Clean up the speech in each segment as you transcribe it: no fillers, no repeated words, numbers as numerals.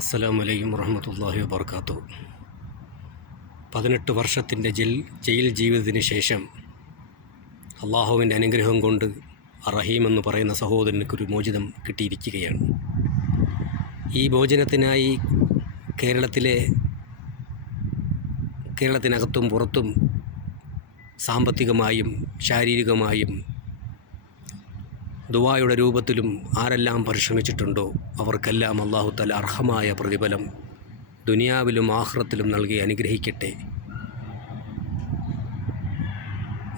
അസ്സലാമു അലൈക്കും വറഹ്മത്തുള്ളാഹി വബറകാതുഹു. 18 വർഷത്തിൻ്റെ ജയിൽ ജീവിതത്തിന് ശേഷം അള്ളാഹുവിൻ്റെ അനുഗ്രഹം കൊണ്ട് റഹീം എന്ന് പറയുന്ന സഹോദരനൊരു മോചനം കിട്ടിയിരിക്കുകയാണ്. ഈ മോചനത്തിനായി കേരളത്തിനകത്തും പുറത്തും സാമ്പത്തികമായും ശാരീരികമായും ദുആയുടെ രൂപത്തിലും ആരെല്ലാം പരിശ്രമിച്ചിട്ടുണ്ടോ അവർക്കെല്ലാം അല്ലാഹു തആല അർഹമായ പ്രതിഫലം ദുനിയാവിലും ആഖിറത്തിലും നൽകി അനുഗ്രഹിക്കട്ടെ.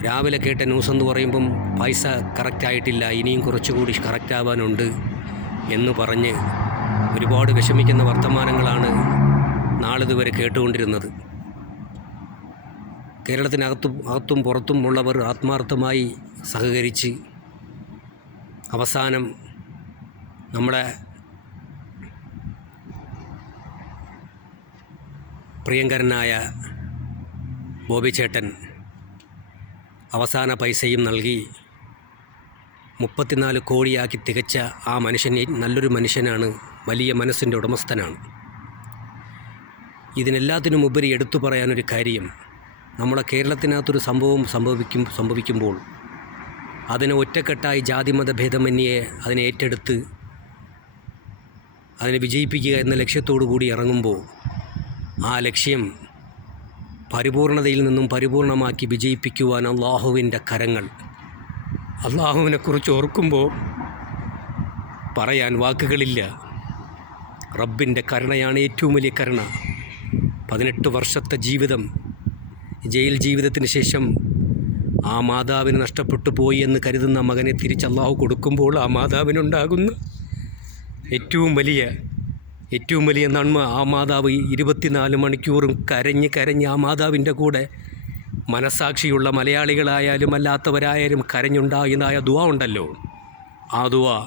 രാവിലെ കേട്ട ന്യൂസ് എന്ന് പറയുമ്പം പൈസ കറക്റ്റായിട്ടില്ല, ഇനിയും കുറച്ചുകൂടി കറക്റ്റാവാനുണ്ട് എന്ന് പറഞ്ഞ് ഒരുപാട് വിഷമിക്കുന്ന വർത്തമാനങ്ങളാണ് കേട്ടുകൊണ്ടിരുന്നത്. കേരളത്തിനകത്തും പുറത്തും ഉള്ളവർ ആത്മാർത്ഥമായി സഹകരിച്ച് അവസാനം നമ്മുടെ പ്രിയങ്കരനായ ബോബി ചേട്ടൻ അവസാന പൈസയും നൽകി 34 കോടിയാക്കി തികച്ച ആ മനുഷ്യൻ നല്ലൊരു മനുഷ്യനാണ്, വലിയ മനസ്സിൻ്റെ ഉടമസ്ഥനാണ്. ഇതിനെല്ലാത്തിനും ഉപരി എടുത്തു പറയാനൊരു കാര്യം, നമ്മുടെ കേരളത്തിനകത്തൊരു സംഭവിക്കുമ്പോൾ അതിനെ ഒറ്റക്കെട്ടായി ജാതിമത ഭേദമന്യേ അതിനെ ഏറ്റെടുത്ത് അതിനെ വിജയിപ്പിക്കുക എന്ന ലക്ഷ്യത്തോടു കൂടി ഇറങ്ങുമ്പോൾ ആ ലക്ഷ്യം പരിപൂർണതയിൽ നിന്നും പരിപൂർണമാക്കി വിജയിപ്പിക്കുവാൻ അള്ളാഹുവിൻ്റെ കരങ്ങൾ, അള്ളാഹുവിനെക്കുറിച്ച് ഓർക്കുമ്പോൾ പറയാൻ വാക്കുകളില്ല. റബ്ബിൻ്റെ കരുണയാണ് ഏറ്റവും വലിയ കരുണ. 18 വർഷത്തെ ജയിൽ ജീവിതത്തിന് ശേഷം ആ മാതാവിന് നഷ്ടപ്പെട്ടു പോയി എന്ന് കരുതുന്ന മകനെ തിരിച്ച് അള്ളാഹു കൊടുക്കുമ്പോൾ ആ മാതാവിനുണ്ടാകുന്ന ഏറ്റവും വലിയ നന്മ, ആ മാതാവ് 24 മണിക്കൂറും കരഞ്ഞ് ആ മാതാവിൻ്റെ കൂടെ മനസ്സാക്ഷിയുള്ള മലയാളികളായാലും അല്ലാത്തവരായാലും കരഞ്ഞുണ്ടാകുന്നതായ ദുആ ഉണ്ടല്ലോ, ആ ദുആ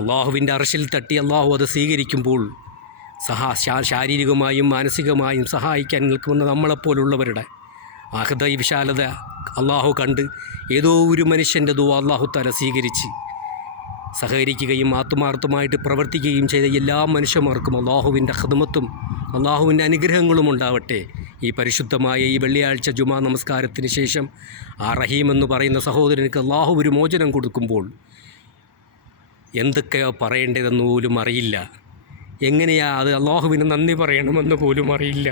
അള്ളാഹുവിൻ്റെ അർശിൽ തട്ടി അള്ളാഹു അത് സ്വീകരിക്കുമ്പോൾ ശാരീരികമായും മാനസികമായും സഹായിക്കാൻ നിൽക്കുന്ന നമ്മളെപ്പോലുള്ളവരുടെ ഹൃദയ വിശാലത അള്ളാഹു കണ്ട് ഏതോ ഒരു മനുഷ്യൻ്റെ ദുആ അള്ളാഹു തആല സ്വീകരിച്ച് സഹകരിക്കുകയും ആത്മാർത്ഥമായിട്ട് പ്രവർത്തിക്കുകയും ചെയ്ത എല്ലാ മനുഷ്യന്മാർക്കും അള്ളാഹുവിൻ്റെ ഖിദ്മത്തും അള്ളാഹുവിൻ്റെ അനുഗ്രഹങ്ങളും ഉണ്ടാവട്ടെ. ഈ പരിശുദ്ധമായ ഈ വെള്ളിയാഴ്ച ജുമാ നമസ്കാരത്തിന് ശേഷം ആ റഹീം എന്ന് പറയുന്ന സഹോദരനുക്ക് അള്ളാഹു ഒരു മോചനം കൊടുക്കുമ്പോൾ എന്തൊക്കെയോ പറയേണ്ടതെന്ന് പോലും അറിയില്ല, എങ്ങനെയാ അത് അള്ളാഹുവിന് നന്ദി പറയണമെന്ന് പോലും അറിയില്ല.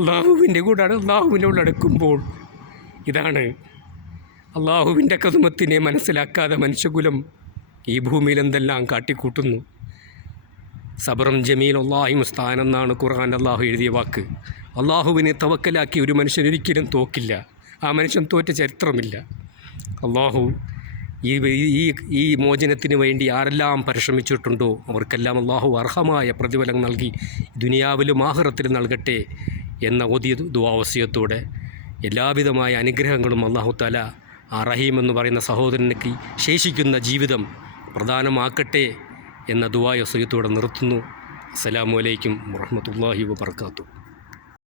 അള്ളാഹുവിൻ്റെ കൂടെ അള്ളാഹുവിനോട് അടുക്കുമ്പോൾ ഇതാണ് അള്ളാഹുവിൻ്റെ ഖിദ്മത്തിനെ മനസ്സിലാക്കാതെ മനുഷ്യകുലം ഈ ഭൂമിയിൽ എന്തെല്ലാം കാട്ടിക്കൂട്ടുന്നു. സബറും ജമീൽ അല്ലാഹി മുസ്താൻ എന്നാണ് ഖുർആൻ അള്ളാഹു എഴുതിയ വാക്ക്. അള്ളാഹുവിനെ തവക്കലാക്കി ഒരു മനുഷ്യൻ ഒരിക്കലും തോക്കില്ല, ആ മനുഷ്യൻ തോറ്റ ചരിത്രമില്ല. അള്ളാഹു ഈ മോചനത്തിന് വേണ്ടി ആരെല്ലാം പരിശ്രമിച്ചിട്ടുണ്ടോ അവർക്കെല്ലാം അള്ളാഹു അർഹമായ പ്രതിഫലം നൽകി ദുനിയാവിലും ആഖിറത്തിലും നൽകട്ടെ എന്ന ഓതിയ ദുആവസിയത്തോടെ എല്ലാവിധമായ അനുഗ്രഹങ്ങളും അല്ലാഹു തആല ആ റഹീം എന്ന് പറയുന്ന സഹോദരനുക്ക് ശേഷിക്കുന്ന ജീവിതം പ്രധാനമാക്കട്ടെ എന്ന ദുആവസിയത്തോടെ നിർത്തുന്നു. അസ്സലാമു അലൈക്കും വറഹ്മത്തുള്ളാഹി വബറകാതുഹു.